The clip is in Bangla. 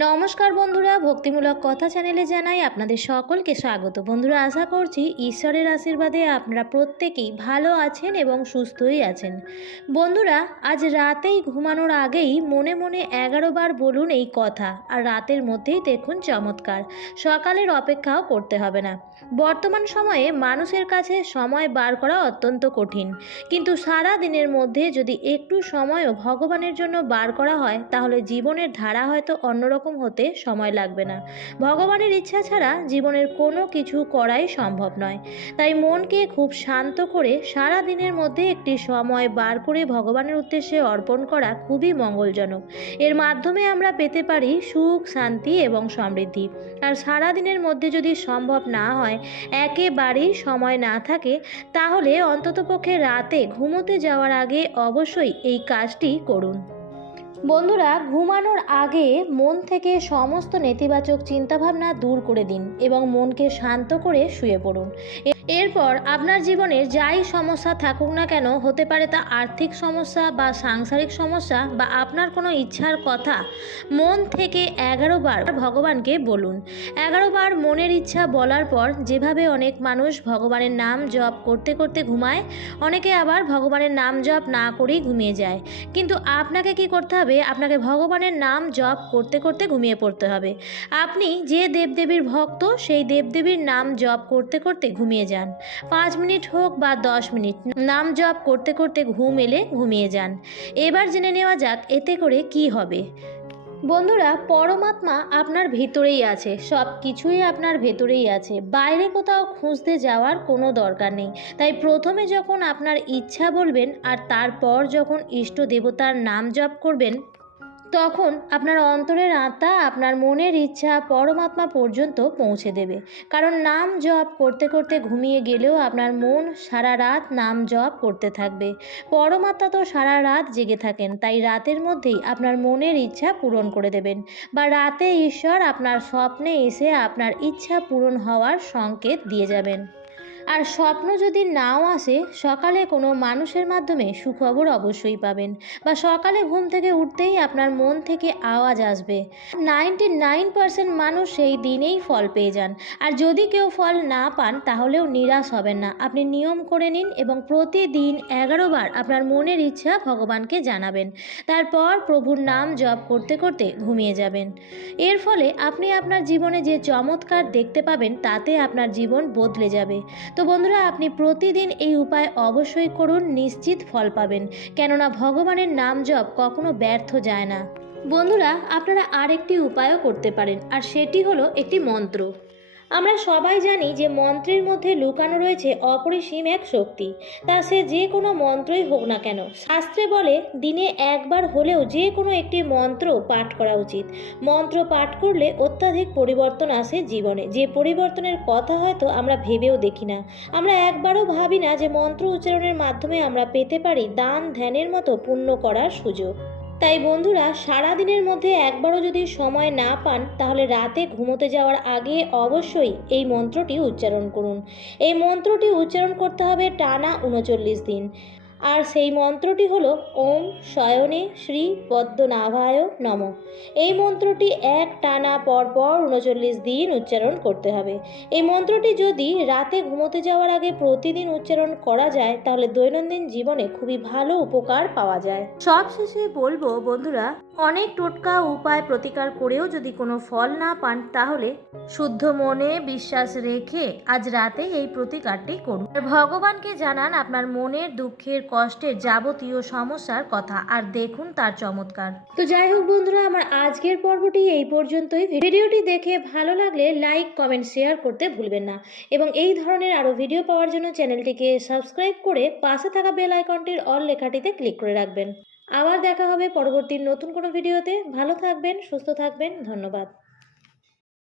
নমস্কার বন্ধুরা, ভক্তিমূলক কথা চ্যানেলে জানাই আপনাদের সকলকে স্বাগত। বন্ধুরা, আশা করছি ঈশ্বরের আশীর্বাদে আপনারা প্রত্যেকেই ভালো আছেন এবং সুস্থই আছেন। বন্ধুরা, আজ রাতেই ঘুমানোর আগেই মনে মনে 11 বার বলুন এই কথা, আর রাতের মধ্যেই দেখুন চমৎকার। সকালের অপেক্ষাও করতে হবে না। বর্তমান সময়ে মানুষের কাছে সময় বার করা অত্যন্ত কঠিন, কিন্তু সারা দিনের মধ্যে যদি একটু সময়ও ভগবানের জন্য বার করা হয়, তাহলে জীবনের ধারা হয়তো অন্যরকম হতে সময় লাগবে না। ভগবানের ইচ্ছা ছাড়া জীবনের কোনো কিছু করাই সম্ভব নয়। তাই মনকে খুব শান্ত করে সারা দিনের মধ্যে একটি সময় বার করে ভগবানের উদ্দেশ্যে অর্পণ করা খুবই মঙ্গলজনক। এর মাধ্যমে আমরা পেতে পারি সুখ, শান্তি এবং সমৃদ্ধি। আর সারা দিনের মধ্যে যদি সম্ভব না হয়, একেবারেই সময় না থাকে, তাহলে অন্ততপক্ষে রাতে ঘুমোতে যাওয়ার আগে অবশ্যই এই কাজটি করুন। বন্ধুরা, ঘুমানোর আগে মন থেকে সমস্ত নেতিবাচক চিন্তাভাবনা দূর করে দিন এবং মনকে শান্ত করে শুয়ে পড়ুন। এরপর আপনার জীবনের যাই সমস্যা থাকুক না কেন, হতে পারে তা আর্থিক সমস্যা বা সাংসারিক সমস্যা বা আপনার কোনো ইচ্ছার কথা, মন থেকে 11 বার ভগবানকে বলুন। 11 বার মনের ইচ্ছা বলার পর যেভাবে অনেক মানুষ ভগবানের নাম জপ করতে করতে ঘুমায়, অনেকে আবার ভগবানের নাম জপ না করেই ঘুমিয়ে যায়। কিন্তু আপনাকে কি করতে হবে? আপনাকে ভগবানের নাম জপ করতে করতে ঘুমিয়ে পড়তে হবে। আপনি যে দেবদেবীর ভক্ত, সেই দেবদেবীর নাম জপ করতে করতে ঘুমিয়ে যান। 5 মিনিট হোক বা 10 মিনিট নাম জপ করতে করতে ঘুম এলে ঘুমিয়ে যান। এবার জেনে নেওয়া যাক এতে করে কি হবে। বন্ধুরা, পরমাত্মা আপনার ভেতরেই আছে, সব কিছুই আপনার ভেতরেই আছে, বাইরে কোথাও খুঁজতে যাওয়ার কোনো দরকার নেই। তাই প্রথমে যখন আপনার ইচ্ছা বলবেন আর তারপর যখন ইষ্ট দেবতার নাম জপ করবেন, তখন আপনার অন্তরের আত্মা আপনার মনের ইচ্ছা পরমাত্মা পর্যন্ত পৌঁছে দেবে। কারণ নাম জপ করতে করতে ঘুমিয়ে গেলেও আপনার মন সারা রাত নাম জপ করতে থাকবে। পরমাত্মা তো সারা রাত জেগে থাকেন, তাই রাতের মধ্যেই আপনার মনের ইচ্ছা পূরণ করে দেবেন, বা রাতে ঈশ্বর আপনার স্বপ্নে এসে আপনার ইচ্ছা পূরণ হওয়ার সংকেত দিয়ে যাবেন। আর স্বপ্ন যদি নাও আসে, সকালে কোনো মানুষের মাধ্যমে সুখবর অবশ্যই পাবেন, বা সকালে ঘুম থেকে উঠতেই আপনার মন থেকে আওয়াজ আসবে। 99% মানুষ সেই দিনেই ফল পেয়ে যান। আর যদি কেউ ফল না পান, তাহলেও নিরাশ হবেন না। আপনি নিয়ম করে নিন এবং প্রতিদিন 11 বার আপনার মনের ইচ্ছা ভগবানকে জানাবেন। তারপর প্রভুর নাম জপ করতে করতে ঘুমিয়ে যাবেন। এর ফলে আপনি আপনার জীবনে যে চমৎকার দেখতে পাবেন, তাতে আপনার জীবন বদলে যাবে। তো বন্ধুরা, আপনি প্রতিদিন এই উপায় অবশ্যই করুন, নিশ্চিত ফল পাবেন। কেননা ভগবানের নাম জপ কখনো ব্যর্থ যায় না। বন্ধুরা, আপনারা আরেকটি উপায়ও করতে পারেন, আর সেটি হলো একটি মন্ত্র। আমরা সবাই জানি যে মন্ত্রের মধ্যে লুকানো রয়েছে অপরিসীম এক শক্তি। তা সে যে কোনো মন্ত্রই হোক না কেন, শাস্ত্রে বলে দিনে একবার হলেও যে কোনো একটি মন্ত্র পাঠ করা উচিত। মন্ত্র পাঠ করলে অত্যাধিক পরিবর্তন আসে জীবনে, যে পরিবর্তনের কথা হয়তো আমরা ভেবেও দেখি না। আমরা একবারও ভাবি না যে মন্ত্র উচ্চারণের মাধ্যমে আমরা পেতে পারি দান ধ্যানের মতো পুণ্য করার সুযোগ। তাই বন্ধুরা, সারা দিনের মধ্যে একবারও যদি সময় না পান, তাহলে রাতে ঘুমোতে যাওয়ার আগে অবশ্যই এই মন্ত্রটি উচ্চারণ করুন। এই মন্ত্রটি উচ্চারণ করতে হবে টানা 39 দিন। আর সেই মন্ত্রটি হলো ওম শয়নে শ্রী পদ্মনাভায় নমঃ। এই মন্ত্রটি এক টানা পরপর 39 দিন উচ্চারণ করতে হবে। এই মন্ত্রটি যদি রাতে ঘুমোতে যাওয়ার আগে প্রতিদিন উচ্চারণ করা যায়, তাহলে দৈনন্দিন জীবনে খুবই ভালো উপকার পাওয়া যায়। সবশেষে বলবো বন্ধুরা, অনেক টোটকা উপায় প্রতিকার করেও যদি কোনো ফল না পান, তাহলে শুদ্ধ মনে বিশ্বাস রেখে আজ রাতে এই প্রতিকারটি করুন। ভগবানকে জানান আপনার মনের দুঃখের কষ্টের যাবতীয় সমস্যার কথা, আর দেখুন তার চমৎকার। তো যাই হোক বন্ধুরা, আমার আজকের পর্বটি এই পর্যন্তই। ভিডিওটি দেখে ভালো লাগলে লাইক, কমেন্ট, শেয়ার করতে ভুলবেন না, এবং এই ধরনের আরও ভিডিও পাওয়ার জন্য চ্যানেলটিকে সাবস্ক্রাইব করে পাশে থাকা বেল আইকনটির অল লেখাটিতে ক্লিক করে রাখবেন। আবার দেখা হবে পরবর্তী নতুন কোনো ভিডিওতে। ভালো থাকবেন, সুস্থ থাকবেন, ধন্যবাদ।